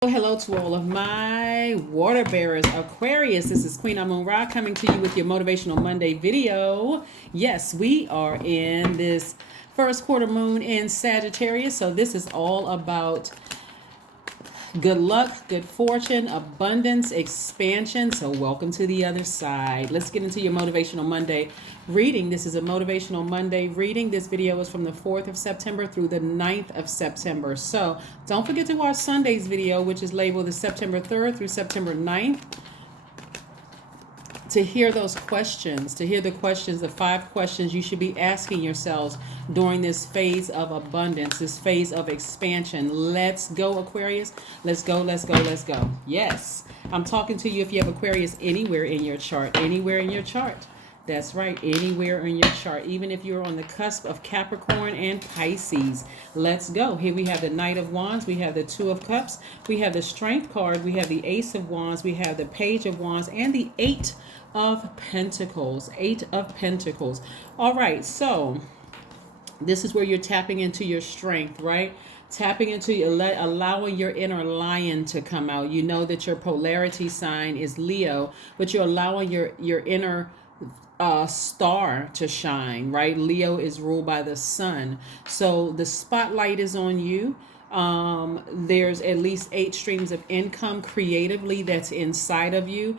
Hello to all of my water bearers. Aquarius, this is Queen Amun Ra coming to you with your Motivational Monday video. Yes, we are in this first quarter moon in Sagittarius. So this is all about good luck, good fortune, abundance, expansion. So welcome to the other side. Let's get into your Motivational Monday reading. This is a Motivational Monday reading. This video is from the 4th of September through the 9th of September. So don't forget to watch Sunday's video, which is labeled the September 3rd through September 9th, to hear those questions, to hear the questions, the 5 questions you should be asking yourselves during this phase of abundance, this phase of expansion. Let's go, Aquarius. Let's go, let's go, let's go. Yes, I'm talking to you if you have Aquarius anywhere in your chart, anywhere in your chart. That's right, anywhere in your chart, even if you're on the cusp of Capricorn and Pisces. Let's go. Here we have the Knight of Wands, we have the Two of Cups, we have the Strength card, we have the Ace of Wands, we have the Page of Wands, and the Eight of Pentacles. Eight of Pentacles. All right, so this is where you're tapping into your strength, right? Tapping into allowing your inner lion to come out. You know that your polarity sign is Leo, but you're allowing your inner star to shine, right? Leo is ruled by the sun. So the spotlight is on you. There's at least 8 streams of income creatively that's inside of you.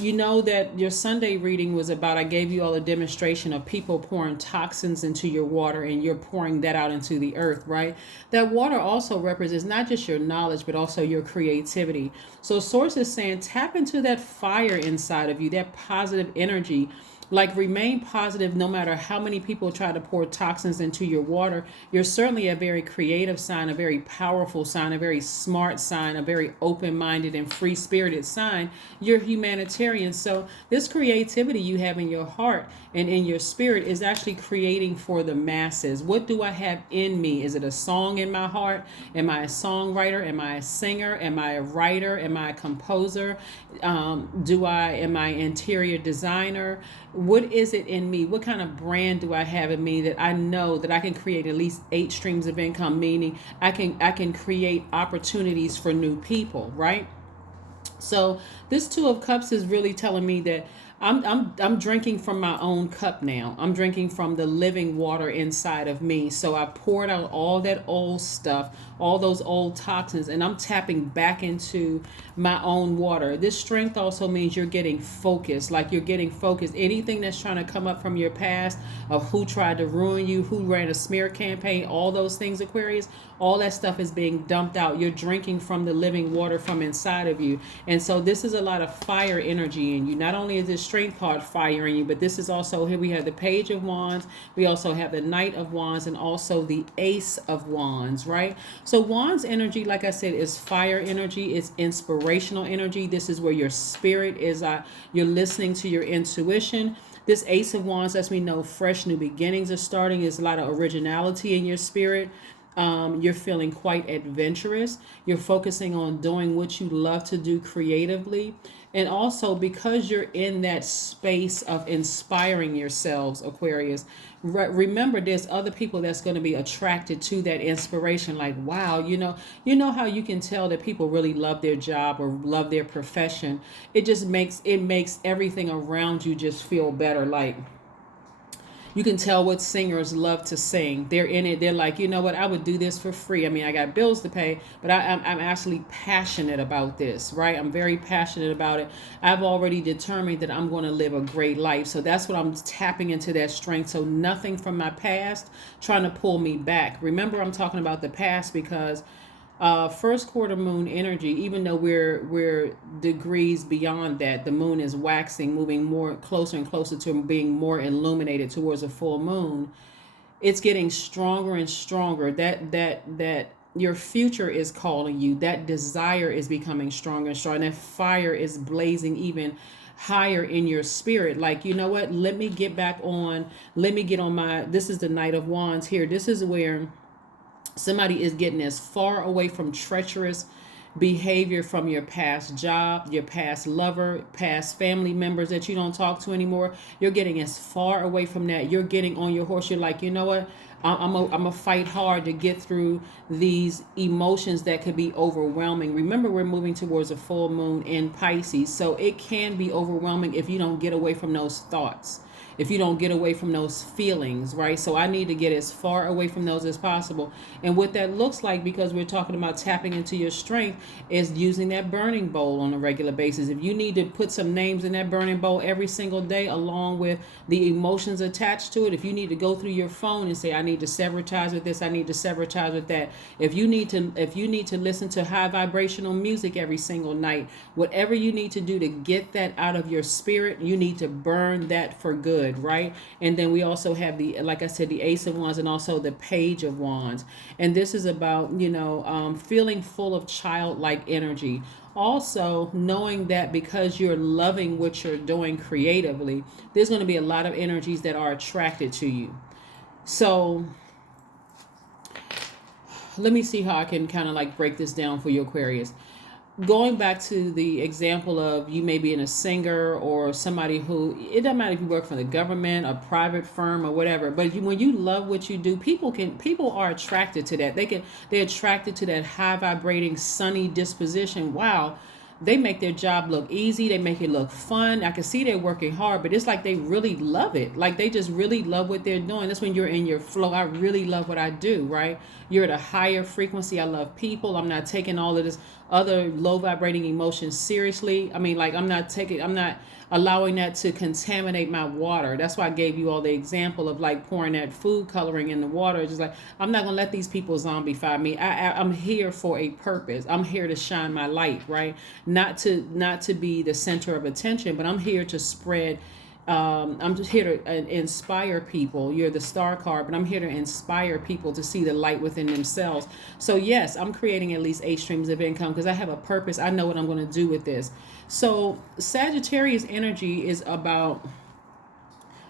You know that your Sunday reading was about, I gave you all a demonstration of people pouring toxins into your water, and you're pouring that out into the earth, right? That water also represents not just your knowledge, but also your creativity. So Source is saying, tap into that fire inside of you, that positive energy. Like, remain positive no matter how many people try to pour toxins into your water. You're certainly a very creative sign, a very powerful sign, a very smart sign, a very open-minded and free-spirited sign. You're humanitarian. So this creativity you have in your heart and in your spirit is actually creating for the masses. What do I have in me? Is it a song in my heart? Am I a songwriter? Am I a singer? Am I a writer? Am I a composer? Am I an interior designer? What is it in me? What kind of brand do I have in me that I know that I can create at least 8 streams of income, meaning I can create opportunities for new people, right? So this Two of Cups is really telling me that I'm drinking from my own cup now. I'm drinking from the living water inside of me. So I poured out all that old stuff, all those old toxins, and I'm tapping back into my own water. This strength also means you're getting focused, like you're getting focused. Anything that's trying to come up from your past of who tried to ruin you, who ran a smear campaign, all those things, Aquarius, all that stuff is being dumped out. You're drinking from the living water from inside of you. And so this is a lot of fire energy in you. Not only is this strength card fire in you, but this is also, here we have the Page of Wands, we also have the Knight of Wands, and also the Ace of Wands, right? So Wands energy, like I said, is fire energy. It's inspirational energy. This is where your spirit is. You're listening to your intuition. This Ace of Wands lets me know fresh new beginnings are starting. There's a lot of originality in your spirit. You're feeling quite adventurous. You're focusing on doing what you love to do creatively. And also, because you're in that space of inspiring yourselves, Aquarius, remember there's other people that's going to be attracted to that inspiration. Like, wow, you know how you can tell that people really love their job or love their profession. It makes everything around you just feel better. Like, you can tell what singers love to sing. They're in it. They're like, you know what? I would do this for free. I mean, I got bills to pay, but I'm actually passionate about this, right? I'm very passionate about it. I've already determined that I'm going to live a great life. So that's what I'm tapping into, that strength. So nothing from my past trying to pull me back. Remember, I'm talking about the past because first quarter moon energy, even though we're degrees beyond that, the moon is waxing, moving more closer and closer to being more illuminated towards a full moon. It's getting stronger and stronger. That your future is calling you. That desire is becoming stronger and stronger. And that fire is blazing even higher in your spirit. Like, you know what? Let me get on this is the Knight of Wands here. This is where somebody is getting as far away from treacherous behavior from your past job, your past lover, past family members that you don't talk to anymore. You're getting as far away from that. You're getting on your horse. You're like, you know what? I'm a fight hard to get through these emotions that could be overwhelming. Remember, we're moving towards a full moon in Pisces, so it can be overwhelming if you don't get away from those thoughts, if you don't get away from those feelings, right? So I need to get as far away from those as possible. And what that looks like, because we're talking about tapping into your strength, is using that burning bowl on a regular basis. If you need to put some names in that burning bowl every single day, along with the emotions attached to it, if you need to go through your phone and say, I need to sever ties with this, I need to sever ties with that. If you need to listen to high vibrational music every single night, whatever you need to do to get that out of your spirit, you need to burn that for good. Right? And then we also have the, like I said, the Ace of Wands and also the Page of Wands. And this is about, feeling full of childlike energy. Also, knowing that because you're loving what you're doing creatively, there's going to be a lot of energies that are attracted to you. So let me see how I can kind of like break this down for you, Aquarius. Going back to the example of you may be in a singer or somebody who, it doesn't matter if you work for the government, a private firm or whatever, but when you love what you do, people are attracted to that. They're attracted to that high vibrating, sunny disposition. Wow. They make their job look easy. They make it look fun. I can see they're working hard, but it's like they really love it. Like they just really love what they're doing. That's when you're in your flow. I really love what I do, right? You're at a higher frequency. I love people. I'm not taking all of this other low vibrating emotions seriously. I mean, like I'm not allowing that to contaminate my water. That's why I gave you all the example of like pouring that food coloring in the water. Just like, I'm not gonna let these people zombify me. I'm here for a purpose. I'm here to shine my light, right? Not to be the center of attention, but I'm here to spread. I'm just here to inspire people. You're the star card, but I'm here to inspire people to see the light within themselves. So yes, I'm creating at least 8 streams of income because I have a purpose. I know what I'm going to do with this. So Sagittarius energy is about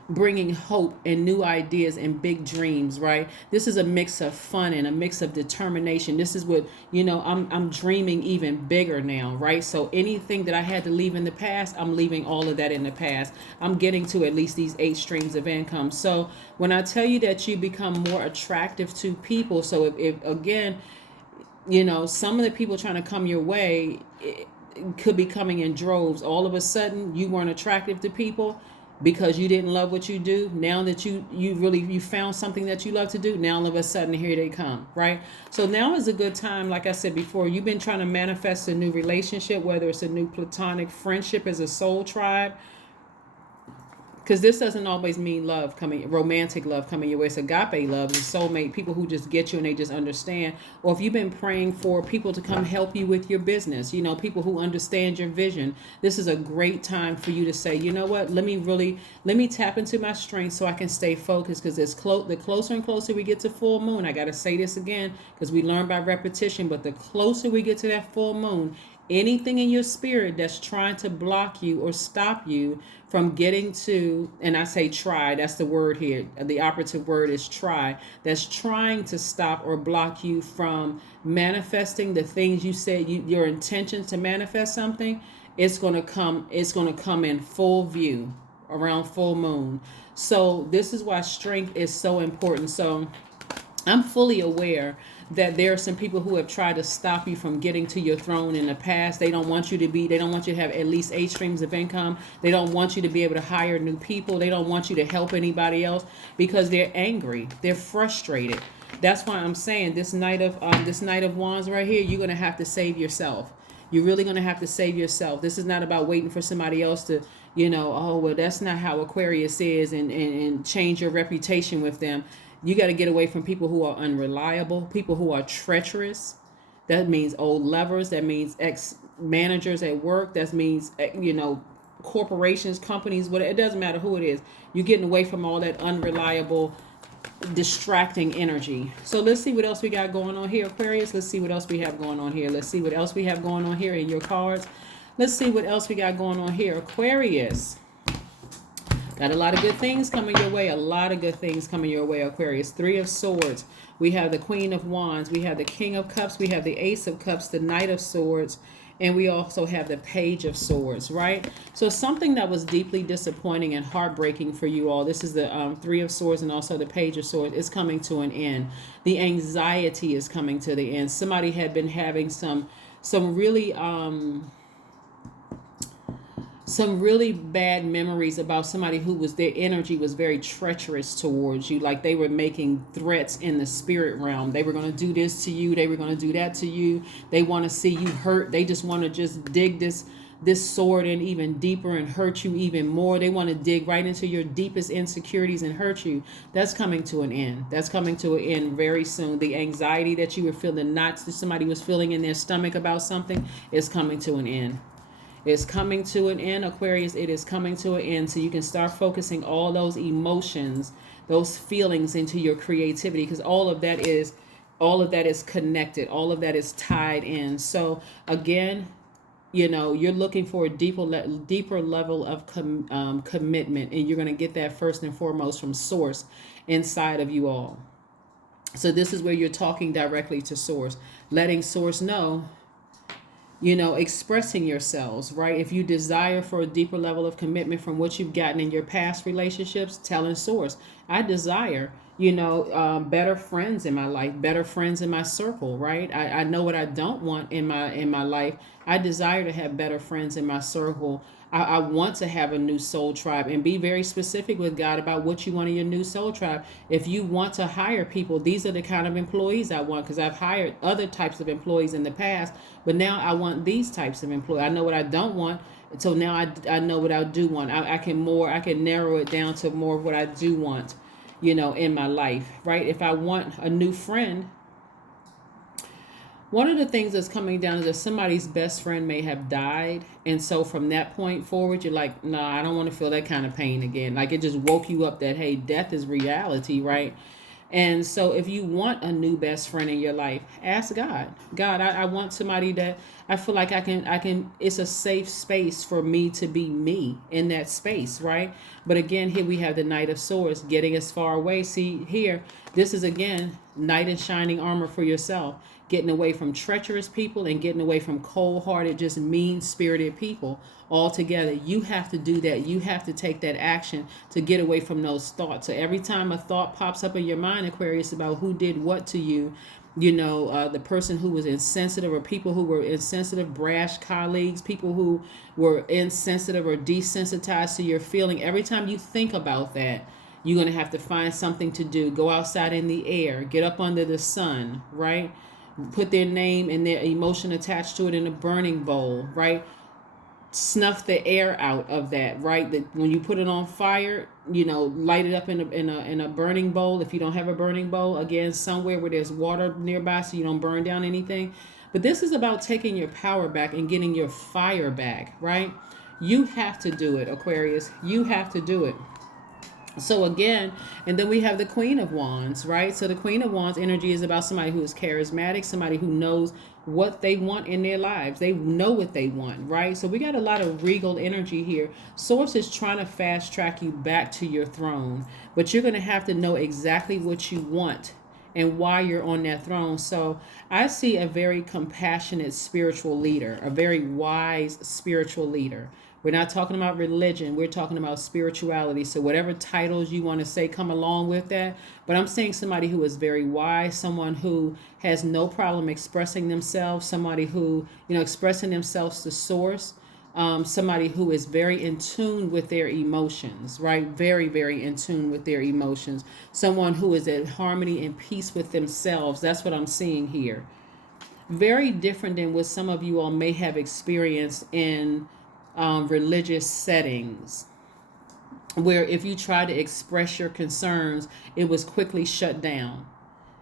bringing hope and new ideas and big dreams, right? This is a mix of fun and a mix of determination. This is what, I'm dreaming even bigger now, right? So anything that I had to leave in the past, I'm leaving all of that in the past. I'm getting to at least these 8 streams of income. So when I tell you that you become more attractive to people, so if again, some of the people trying to come your way, it could be coming in droves. All of a sudden you weren't attractive to people because you didn't love what you do. Now that you found something that you love to do, now all of a sudden here they come, right? So now is a good time. Like I said before, you've been trying to manifest a new relationship, whether it's a new platonic friendship as a soul tribe, because this doesn't always mean romantic love coming your way. It's agape love and soulmate, people who just get you and they just understand. Or if you've been praying for people to come help you with your business, people who understand your vision, this is a great time for you to say, you know what, let me tap into my strength so I can stay focused, because the closer and closer we get to full moon, I got to say this again because we learn by repetition, but the closer we get to that full moon, anything in your spirit that's trying to block you or stop you from getting to, and I say try, that's the word here, the operative word is try, that's trying to stop or block you from manifesting the things you said, your intentions to manifest something, it's going to come in full view around full moon. So this is why strength is so important. So I'm fully aware that there are some people who have tried to stop you from getting to your throne in the past. They don't want you to have at least 8 streams of income. They don't want you to be able to hire new people. They don't want you to help anybody else because they're angry. They're frustrated. That's why I'm saying this Knight of Wands right here, you're going to have to save yourself. You're really going to have to save yourself. This is not about waiting for somebody else to, that's not how Aquarius is, and change your reputation with them. You got to get away from people who are unreliable, people who are treacherous. That means old lovers. That means ex-managers at work. That means, corporations, companies, whatever. It doesn't matter who it is. You're getting away from all that unreliable, distracting energy. So let's see what else we got going on here, Aquarius. Let's see what else we have going on here. Let's see what else we have going on here in your cards. Let's see what else we got going on here, Aquarius. Got a lot of good things coming your way. A lot of good things coming your way, Aquarius. Three of Swords. We have the Queen of Wands. We have the King of Cups. We have the Ace of Cups, the Knight of Swords. And we also have the Page of Swords, right? So something that was deeply disappointing and heartbreaking for you all. This is the Three of Swords and also the Page of Swords. Is coming to an end. The anxiety is coming to the end. Somebody had been having some really bad memories about somebody who was, their energy was very treacherous towards you. Like they were making threats in the spirit realm. They were going to do this to you. They were going to do that to you. They want to see you hurt. They just want to just dig this sword in even deeper and hurt you even more. They want to dig right into your deepest insecurities and hurt you. That's coming to an end. That's coming to an end very soon. The anxiety that you were feeling, the knots that somebody was feeling in their stomach about something, is coming to an end. It's coming to an end, Aquarius. It is coming to an end. So you can start focusing all those emotions, those feelings into your creativity, because all of that is connected. All of that is tied in. So again, you're looking for a deeper level of commitment, and you're going to get that first and foremost from Source inside of you all. So this is where you're talking directly to Source, letting Source know, expressing yourselves, right? If you desire for a deeper level of commitment from what you've gotten in your past relationships, telling Source, I desire, better friends in my life, better friends in my circle, right? I know what I don't want in my life. I desire to have better friends in my circle. I want to have a new soul tribe, and be very specific with God about what you want in your new soul tribe. If you want to hire people, these are the kind of employees I want, because I've hired other types of employees in the past, but now I want these types of employees. I know what I don't want, so now I know what I do want. I can narrow it down to more of what I do want, in my life, right? If I want a new friend, one of the things that's coming down is that somebody's best friend may have died. And so from that point forward, you're like, no, I don't want to feel that kind of pain again. Like it just woke you up that, hey, death is reality, right? And so if you want a new best friend in your life, ask God. God, I want somebody that I feel like I can, it's a safe space for me to be me in that space, right? But again, here we have the Knight of Swords getting as far away. See here, this is again, knight in shining armor for yourself. Getting away from treacherous people and getting away from cold-hearted, just mean-spirited people altogether. You have to do that. You have to take that action to get away from those thoughts. So every time a thought pops up in your mind, Aquarius, about who did what to you, the person who was insensitive, or people who were insensitive, brash colleagues, people who were insensitive or desensitized to your feeling, every time you think about that, you're going to have to find something to do. Go outside in the air, get up under the sun, right? Put their name and their emotion attached to it in a burning bowl, right? Snuff the air out of that, right? That when you put it on fire, light it up in a burning bowl. If you don't have a burning bowl, again, somewhere where there's water nearby so you don't burn down anything. But this is about taking your power back and getting your fire back, right? You have to do it, Aquarius. You have to do it. So again, and then we have the Queen of Wands, right? So the Queen of Wands energy is about somebody who is charismatic, somebody who knows what they want in their lives. They know what they want, right? So we got a lot of regal energy here. Source is trying to fast track you back to your throne, but you're going to have to know exactly what you want and why you're on that throne. So I see a very compassionate spiritual leader, a very wise spiritual leader. We're not talking about religion. We're talking about spirituality. So whatever titles you want to say come along with that. But I'm saying somebody who is very wise, someone who has no problem expressing themselves, somebody who, expressing themselves to Source, somebody who is very in tune with their emotions, right? Very, very in tune with their emotions. Someone who is at harmony and peace with themselves. That's what I'm seeing here. Very different than what some of you all may have experienced in religious settings, where if you try to express your concerns, it was quickly shut down,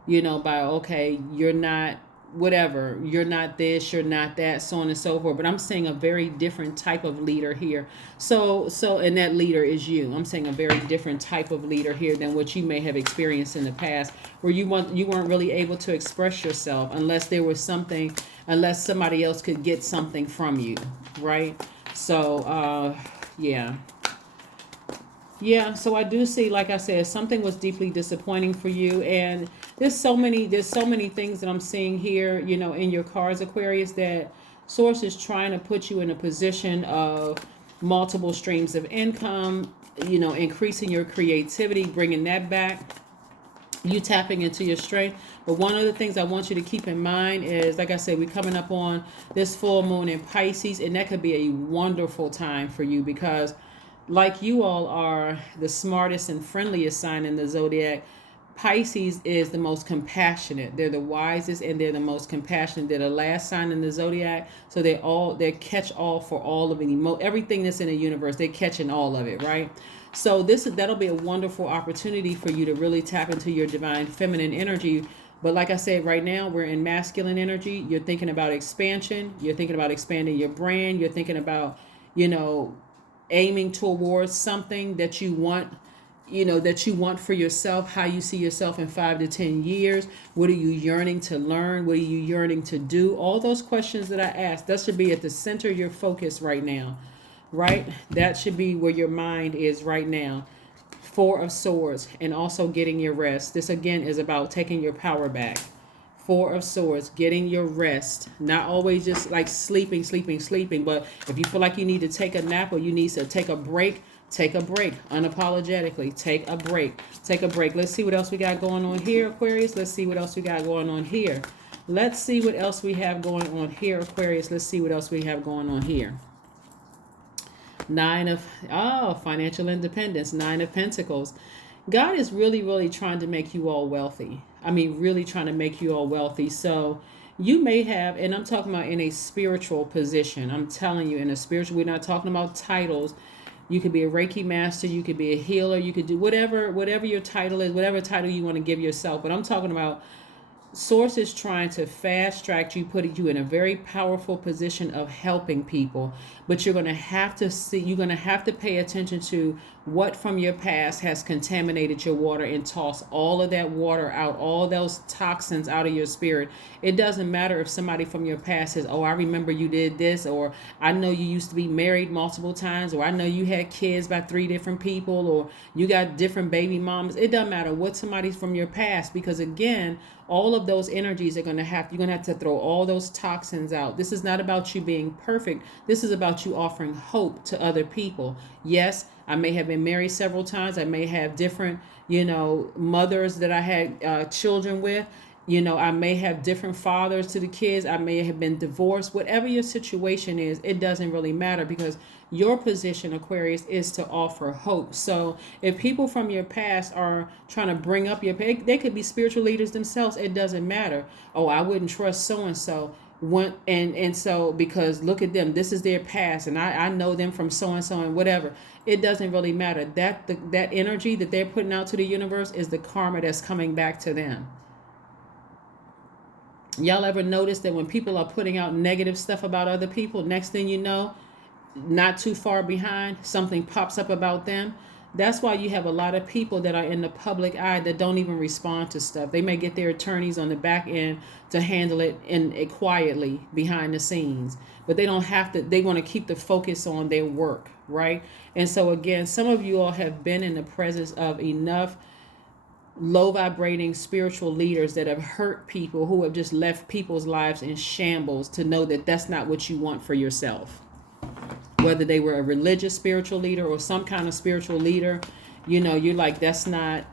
by, okay, you're not whatever, you're not this, you're not that, so on and so forth. But I'm saying a very different type of leader here. So and that leader is you. I'm saying a very different type of leader here than what you may have experienced in the past, where you weren't really able to express yourself unless there was something, unless somebody else could get something from you, right? So, yeah. Yeah, so I do see, like I said, something was deeply disappointing for you, and there's so many things that I'm seeing here, in your cards, Aquarius, that Source is trying to put you in a position of multiple streams of income, increasing your creativity, bringing that back, you tapping into your strength. But one of the things I want you to keep in mind is, like I said, we're coming up on this full moon in Pisces, and that could be a wonderful time for you because, like you all are the smartest and friendliest sign in the zodiac, Pisces is the most compassionate. They're the wisest and they're the most compassionate. They're the last sign in the zodiac, so they're catch all for all of everything that's in the universe. They're catching all of it, right? So that'll be a wonderful opportunity for you to really tap into your divine feminine energy. But like I said, right now we're in masculine energy. You're thinking about expansion. You're thinking about expanding your brand. You're thinking about, you know, aiming towards something that you want, for yourself, how you see yourself in 5 to 10 years. What are you yearning to learn? What are you yearning to do? All those questions that I asked, that should be at the center of your focus right now, right? That should be where your mind is right now. Four of Swords, and also getting your rest. This again is about taking your power back. Four of Swords, getting your rest. Not always just like sleeping. But if you feel like you need to take a nap or you need to take a break, take a break. Unapologetically, take a break. Take a break. Let's see what else we got going on here, Aquarius. Let's see what else we got going on here. Let's see what else we have going on here, Aquarius. Let's see what else we have going on here. Financial independence. 9 of Pentacles. God is really, really trying to make you all wealthy. I mean, really trying to make you all wealthy. So you may have, and I'm talking about in a spiritual position. I'm telling you, in a spiritual, we're not talking about titles. You could be a Reiki master, you could be a healer, you could do whatever your title is, whatever title you want to give yourself. But I'm talking about Source is trying to fast track you, putting you in a very powerful position of helping people. But you're going to have to see, you're going to have to pay attention to what from your past has contaminated your water, and toss all of that water out, all those toxins out of your spirit. It doesn't matter if somebody from your past says, oh, I remember you did this, or I know you used to be married multiple times, or I know you had kids by 3 different people, or you got different baby mamas. It doesn't matter what somebody's from your past, because again, all of those energies you're going to have to throw all those toxins out. This is not about you being perfect. This is about you offering hope to other people. Yes, I may have been married several times. I may have different, mothers that I had children with. I may have different fathers to the kids. I may have been divorced. Whatever your situation is, it doesn't really matter, because your position, Aquarius, is to offer hope. So if people from your past are trying to bring up your past, they could be spiritual leaders themselves. It doesn't matter. Oh, I wouldn't trust so and so. So because look at them, this is their past, and I know them from so and whatever. It doesn't really matter. That energy that they're putting out to the universe is the karma that's coming back to them. Y'all ever notice that when people are putting out negative stuff about other people, next thing you know, not too far behind, something pops up about them? That's why you have a lot of people that are in the public eye that don't even respond to stuff. They may get their attorneys on the back end to handle it quietly behind the scenes, but they don't have to. They want to keep the focus on their work, right? And so again, some of you all have been in the presence of enough low vibrating spiritual leaders that have hurt people, who have just left people's lives in shambles, to know that that's not what you want for yourself. Whether they were a religious spiritual leader or some kind of spiritual leader, you're like, that's not,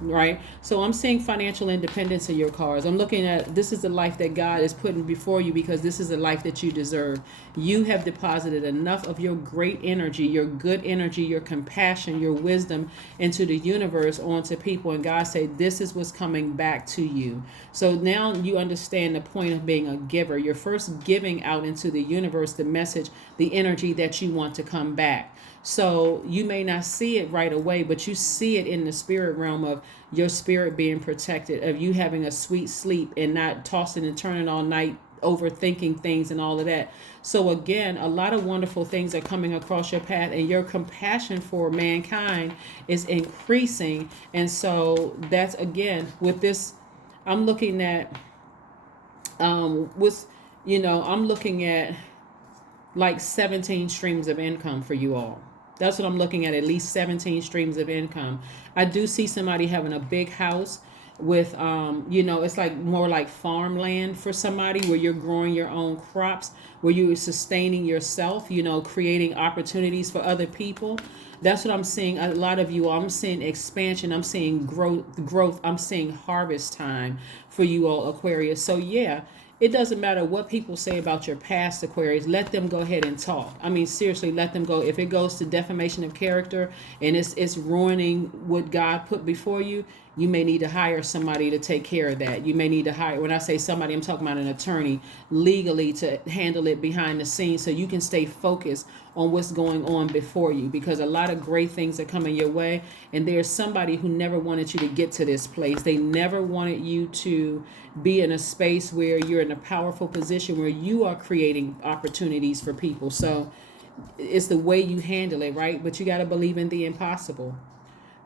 right? So I'm seeing financial independence in your cards. I'm looking at, this is the life that God is putting before you, because this is the life that you deserve. You have deposited enough of your great energy, your good energy, your compassion, your wisdom into the universe, onto people, and God said, this is what's coming back to you. So now you understand the point of being a giver. You're first giving out into the universe the message, the energy that you want to come back. So you may not see it right away, but you see it in the spirit realm of your spirit being protected, of you having a sweet sleep and not tossing and turning all night, overthinking things and all of that. So again, a lot of wonderful things are coming across your path, and your compassion for mankind is increasing. And so that's, again, with this, I'm looking at, I'm looking at like 17 streams of income for you all. That's what I'm looking at least 17 streams of income. I do see somebody having a big house with, it's like more like farmland for somebody where you're growing your own crops, where you're sustaining yourself, creating opportunities for other people. That's what I'm seeing. A lot of you all, I'm seeing expansion. I'm seeing growth. I'm seeing harvest time for you all, Aquarius. So yeah, it doesn't matter what people say about your past, Aquarius. Let them go ahead and talk. I mean, seriously, let them go. If it goes to defamation of character and it's ruining what God put before you, you may need to hire somebody to take care of that. You may need to hire, when I say somebody, I'm talking about an attorney, legally, to handle it behind the scenes so you can stay focused on what's going on before you, because a lot of great things are coming your way. And there's somebody who never wanted you to get to this place. They never wanted you to be in a space where you're in a powerful position where you are creating opportunities for people. So it's the way you handle it, right? But you got to believe in the impossible.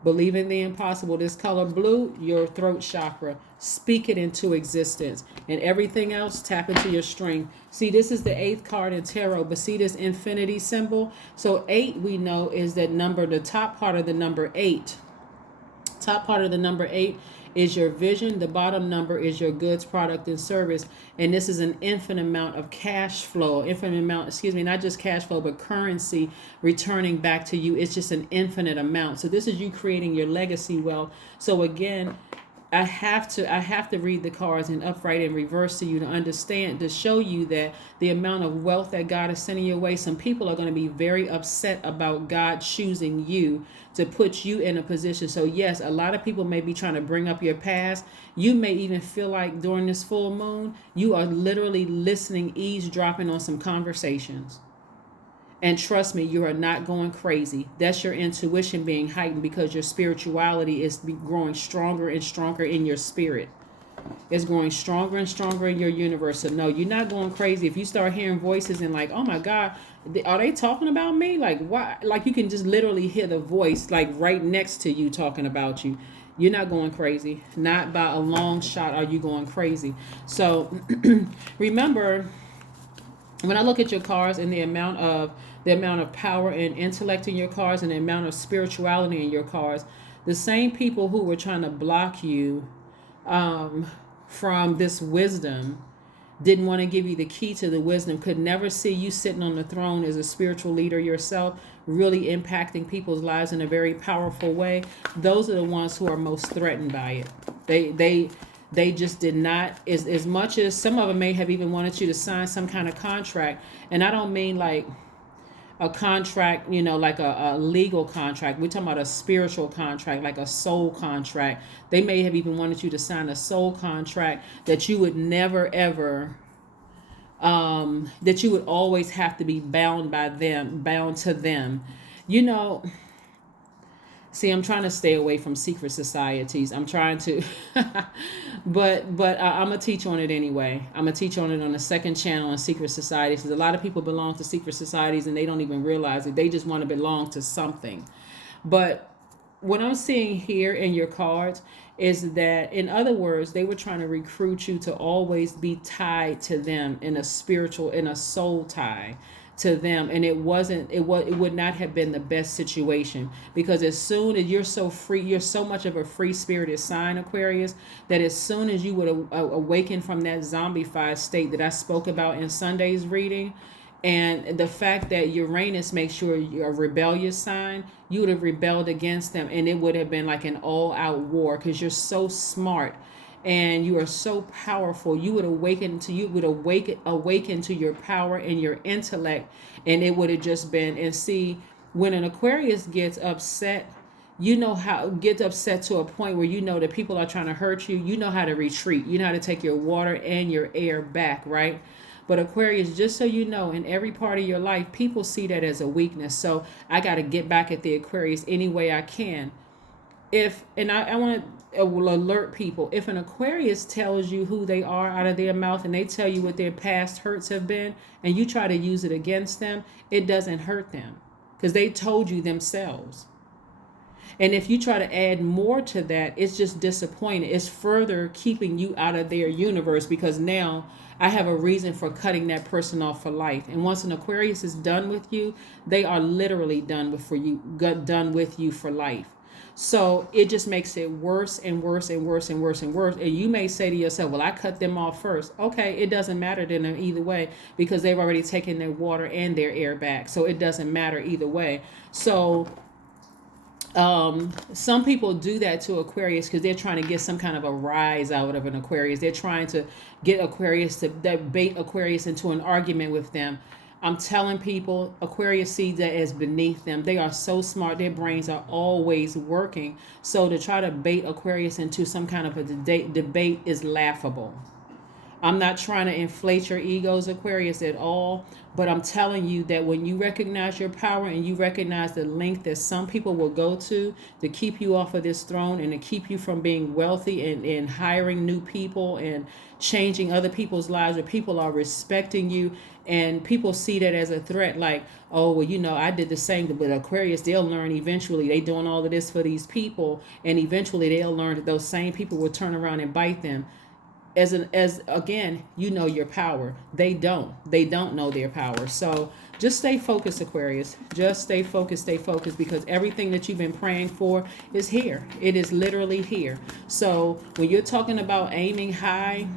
Believe in the impossible. This color blue, your throat chakra. Speak it into existence. And everything else, tap into your strength. See, this is the 8th card in tarot, but see this infinity symbol? So 8, we know, is that number, the top part of the number 8. Top part of the number 8 is your vision. The bottom number is your goods, product, and service. And this is an infinite amount of cash flow, not just cash flow, but currency returning back to you. It's just an infinite amount. So this is you creating your legacy wealth. So again, I have to read the cards in upright and reverse to you to understand, to show you that the amount of wealth that God is sending your way, some people are going to be very upset about God choosing you to put you in a position. So yes, a lot of people may be trying to bring up your past. You may even feel like during this full moon, you are literally listening, eavesdropping on some conversations. And trust me, you are not going crazy. That's your intuition being heightened because your spirituality is growing stronger and stronger in your spirit. It's growing stronger and stronger in your universe. So no, you're not going crazy. If you start hearing voices and like, oh my God, are they talking about me? Like, why? Like you can just literally hear the voice like right next to you talking about you. You're not going crazy. Not by a long shot are you going crazy. So remember, when I look at your cards and the amount of power and intellect in your cards and the amount of spirituality in your cards, the same people who were trying to block you from this wisdom, didn't want to give you the key to the wisdom, could never see you sitting on the throne as a spiritual leader yourself, really impacting people's lives in a very powerful way. Those are the ones who are most threatened by it. They just did not, as much as some of them may have even wanted you to sign some kind of contract. And I don't mean like a contract, like a legal contract. We're talking about a spiritual contract, like a soul contract. They may have even wanted you to sign a soul contract that you would never, ever, that you would always have to be bound to them. See, I'm trying to stay away from secret societies. I'm trying to, but I'm gonna teach on it anyway. I'm gonna teach on it on the second channel on secret societies, because a lot of people belong to secret societies and they don't even realize it. They just want to belong to something. But what I'm seeing here in your cards is that, in other words, they were trying to recruit you to always be tied to them in a soul tie to them, and it would not have been the best situation, because as soon as you're so free, you're so much of a free spirited sign, Aquarius, that as soon as you would awaken from that zombified state that I spoke about in Sunday's reading, and the fact that Uranus makes sure you're a rebellious sign, you would have rebelled against them, and it would have been like an all-out war, because you're so smart and you are so powerful. You would awaken to your power and your intellect, and it would have just been. And see, when an Aquarius gets upset, gets upset to a point where that people are trying to hurt you, you know how to retreat. You know how to take your water and your air back, right? But Aquarius, just so you know, in every part of your life, people see that as a weakness. So I got to get back at the Aquarius any way I can. I want to alert people, if an Aquarius tells you who they are out of their mouth and they tell you what their past hurts have been, and you try to use it against them, it doesn't hurt them because they told you themselves. And if you try to add more to that, it's just disappointing. It's further keeping you out of their universe, because now I have a reason for cutting that person off for life. And once an Aquarius is done with you, they are literally done with you for life. So it just makes it worse and worse and worse and worse and worse. And you may say to yourself, well, I cut them off first. Okay, it doesn't matter to them either way, because they've already taken their water and their air back. So it doesn't matter either way. So some people do that to Aquarius because they're trying to get some kind of a rise out of an Aquarius. They're trying to get Aquarius to bait Aquarius into an argument with them. I'm telling people, Aquarius sees that as beneath them. They are so smart. Their brains are always working. So to try to bait Aquarius into some kind of a debate is laughable. I'm not trying to inflate your egos, Aquarius, at all. But I'm telling you that when you recognize your power and you recognize the length that some people will go to keep you off of this throne and to keep you from being wealthy and hiring new people and changing other people's lives, where people are respecting you and people see that as a threat, like, oh, well, I did the same. But Aquarius, they'll learn eventually. They doing all of this for these people, and eventually they'll learn that those same people will turn around and bite them. As again, your power. They don't know their power. So just stay focused, Aquarius. Just stay focused, because everything that you've been praying for is here. It is literally here. So when you're talking about aiming high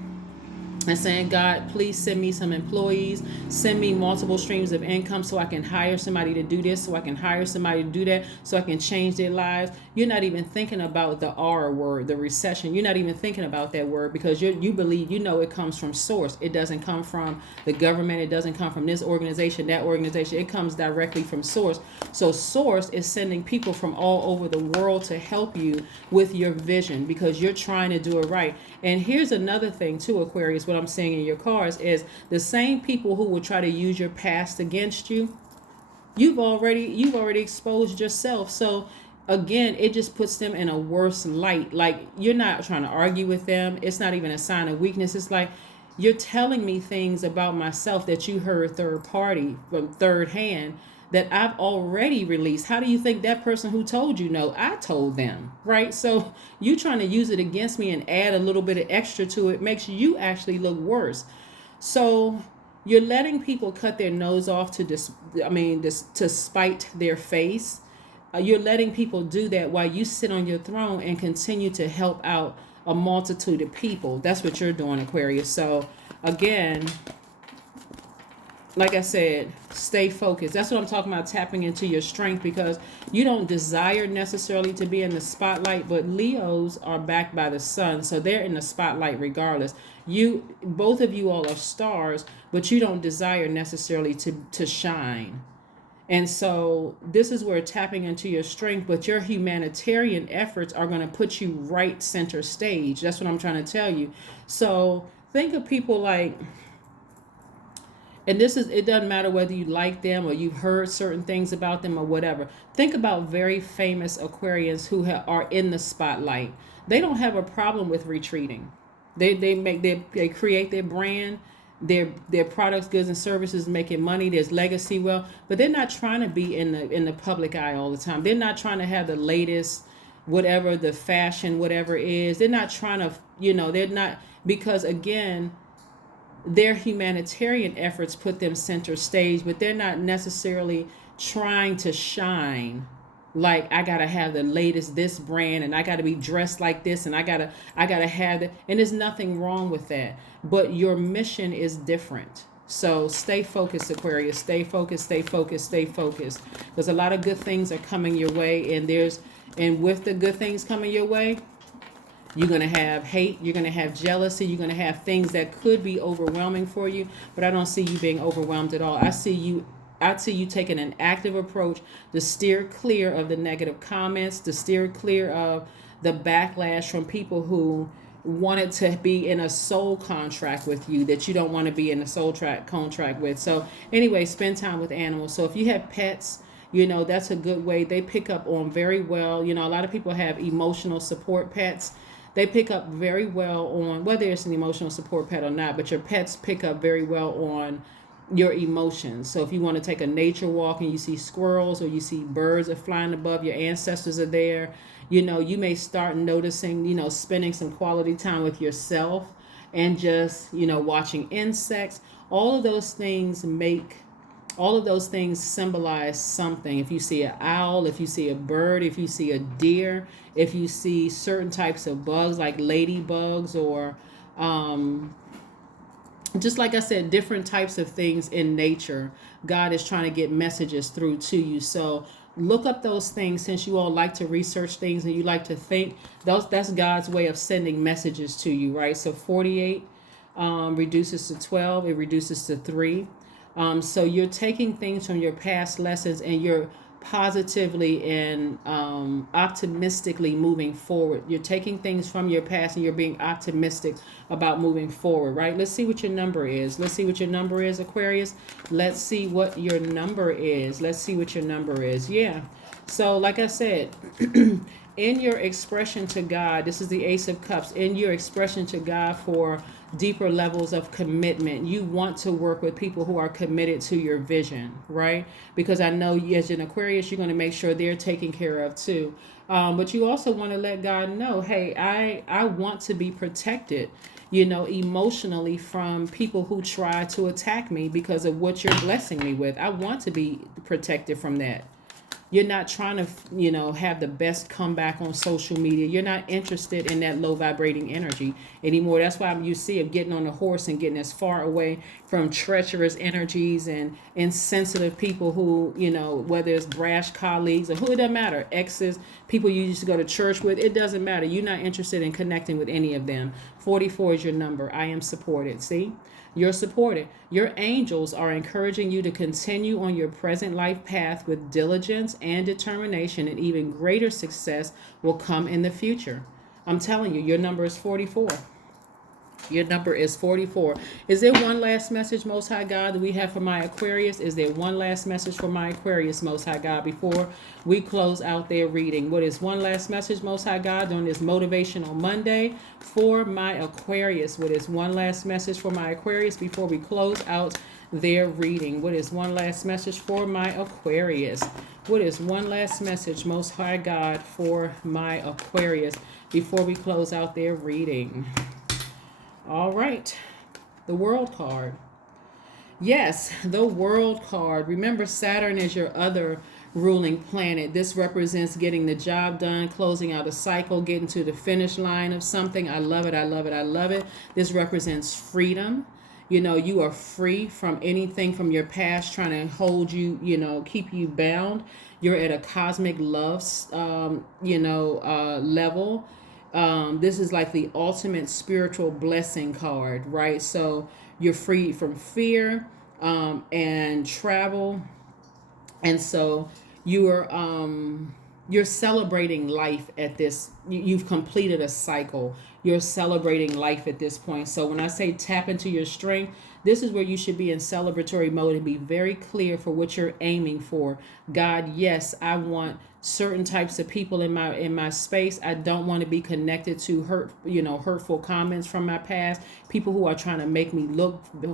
and saying, God, please send me some employees, send me multiple streams of income so I can hire somebody to do this, so I can hire somebody to do that, so I can change their lives. You're not even thinking about the R word, the recession. You're not even thinking about that word, because you believe, it comes from source. It doesn't come from the government. It doesn't come from this organization, that organization. It comes directly from source. So source is sending people from all over the world to help you with your vision, because you're trying to do it right. And here's another thing too, Aquarius, what I'm seeing in your cards is the same people who will try to use your past against you. You've already exposed yourself. So again, it just puts them in a worse light. Like, you're not trying to argue with them. It's not even a sign of weakness. It's like, you're telling me things about myself that you heard third party, from third hand, that I've already released. How do you think that person who told you no, I told them, right? So you trying to use it against me and add a little bit of extra to it makes you actually look worse. So you're letting people cut their nose off to spite their face. You're letting people do that while you sit on your throne and continue to help out a multitude of people. That's what you're doing, Aquarius. So again, like I said, stay focused. That's what I'm talking about, tapping into your strength, because you don't desire necessarily to be in the spotlight, but Leos are backed by the sun, so they're in the spotlight regardless. Both of you all are stars, but you don't desire necessarily to shine. And so this is where tapping into your strength, but your humanitarian efforts are going to put you right center stage. That's what I'm trying to tell you. So think of people like, and it doesn't matter whether you like them or you've heard certain things about them or whatever. Think about very famous Aquarians who are in the spotlight. They don't have a problem with retreating. They create their brand, their products, goods, and services, making money. There's legacy wealth, but they're not trying to be in the public eye all the time. They're not trying to have the latest, whatever the fashion, whatever it is. They're not trying to, they're not, because again, their humanitarian efforts put them center stage, but they're not necessarily trying to shine. Like, I gotta have the latest this brand, and I gotta be dressed like this, and I gotta have that. And there's nothing wrong with that, but your mission is different. So stay focused, Aquarius. Stay focused. Stay focused. Stay focused. Because a lot of good things are coming your way, and with the good things coming your way, you're going to have hate, you're going to have jealousy, you're going to have things that could be overwhelming for you, but I don't see you being overwhelmed at all. I see you taking an active approach to steer clear of the negative comments, to steer clear of the backlash from people who wanted to be in a soul contract with you that you don't want to be in a soul contract with. So anyway, spend time with animals. So if you have pets, that's a good way. They pick up on very well. A lot of people have emotional support pets. They pick up very well on whether it's an emotional support pet or not, but your pets pick up very well on your emotions. So if you want to take a nature walk and you see squirrels or you see birds are flying above, your ancestors are there, you may start noticing, spending some quality time with yourself and just, watching insects. All of those things all of those things symbolize something. If you see an owl, if you see a bird, if you see a deer, if you see certain types of bugs like ladybugs, or just like I said, different types of things in nature, God is trying to get messages through to you. So look up those things, since you all like to research things and you like to think. That's God's way of sending messages to you, right? So 48 reduces to 12, it reduces to 3. So you're taking things from your past lessons and you're positively and optimistically moving forward. You're taking things from your past and you're being optimistic about moving forward, right? Let's see what your number is. Let's see what your number is, Aquarius. Let's see what your number is. Let's see what your number is. Yeah. So like I said, in your expression to God, this is the Ace of Cups, in your expression to God for deeper levels of commitment, you want to work with people who are committed to your vision, right? Because I know as an Aquarius, you're going to make sure they're taken care of too. But you also want to let God know, hey, I want to be protected, emotionally, from people who try to attack me because of what you're blessing me with. I want to be protected from that. You're not trying to, have the best comeback on social media. You're not interested in that low vibrating energy anymore. That's why you see him getting on the horse and getting as far away from treacherous energies and insensitive people who, whether it's brash colleagues or who, it doesn't matter, exes, people you used to go to church with, it doesn't matter. You're not interested in connecting with any of them. 44 is your number. I am supported. See? You're supported. Your angels are encouraging you to continue on your present life path with diligence and determination, and even greater success will come in the future. I'm telling you, your number is 44. Your number is 44. Is there one last message, Most High God, that we have for my Aquarius? Is there one last message for my Aquarius, Most High God, before we close out their reading? What is one last message, Most High God, during this Motivational Monday for my Aquarius? What is one last message for my Aquarius before we close out their reading? What is one last message for my Aquarius? What is one last message, Most High God, for my Aquarius before we close out their reading? All right, the World card. Yes, the World card. Remember, Saturn is your other ruling planet. This represents getting the job done, closing out a cycle, getting to the finish line of something. I love it. I love it. I love it. This represents freedom. You are free from anything from your past trying to hold you, keep you bound. You're at a cosmic love, level. This is like the ultimate spiritual blessing card, right? So you're free from fear and travel, and so you're celebrating life at this. You've completed a cycle. You're celebrating life at this point. So when I say tap into your strength, this is where you should be in celebratory mode and be very clear for what you're aiming for. God, yes, I want certain types of people in my space. I don't want to be connected to hurtful comments from my past, people who are trying to make me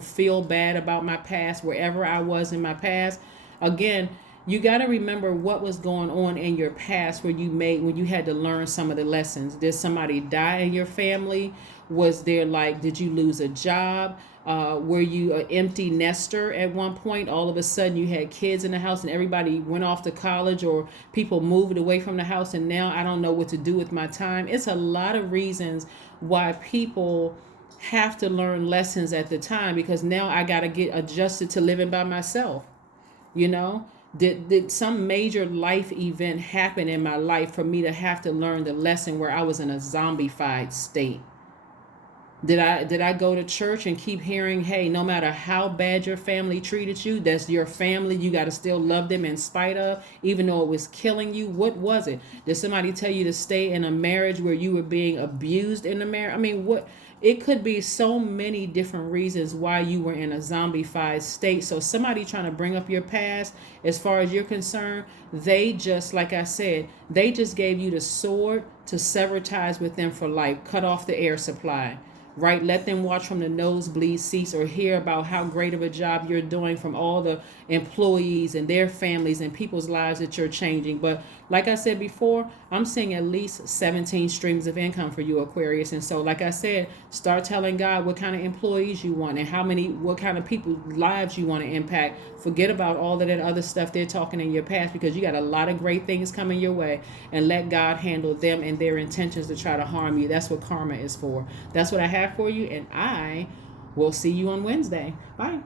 feel bad about my past, wherever I was in my past. Again, you got to remember what was going on in your past when you had to learn some of the lessons. Did somebody die in your family? Did you lose a job? Were you an empty nester at one point? All of a sudden you had kids in the house and everybody went off to college, or people moved away from the house and now I don't know what to do with my time. It's a lot of reasons why people have to learn lessons at the time, because now I got to get adjusted to living by myself. Did some major life event happen in my life for me to have to learn the lesson where I was in a zombified state? Did I go to church and keep hearing, hey, no matter how bad your family treated you, that's your family, you got to still love them in spite of, even though it was killing you? What was it? Did somebody tell you to stay in a marriage where you were being abused in the marriage? I mean, what? It could be so many different reasons why you were in a zombified state. So somebody trying to bring up your past, as far as you're concerned, they just, like I said, they just gave you the sword to sever ties with them for life, cut off the air supply. right? Let them watch from the nosebleed seats or hear about how great of a job you're doing from all the employees and their families and people's lives that you're changing. But like I said before, I'm seeing at least 17 streams of income for you, Aquarius. And so, like I said, start telling God what kind of employees you want and what kind of people's lives you want to impact. Forget about all of that other stuff they're talking in your past, because you got a lot of great things coming your way, and let God handle them and their intentions to try to harm you. That's what karma is for. That's what I have for you, and I will see you on Wednesday. Bye.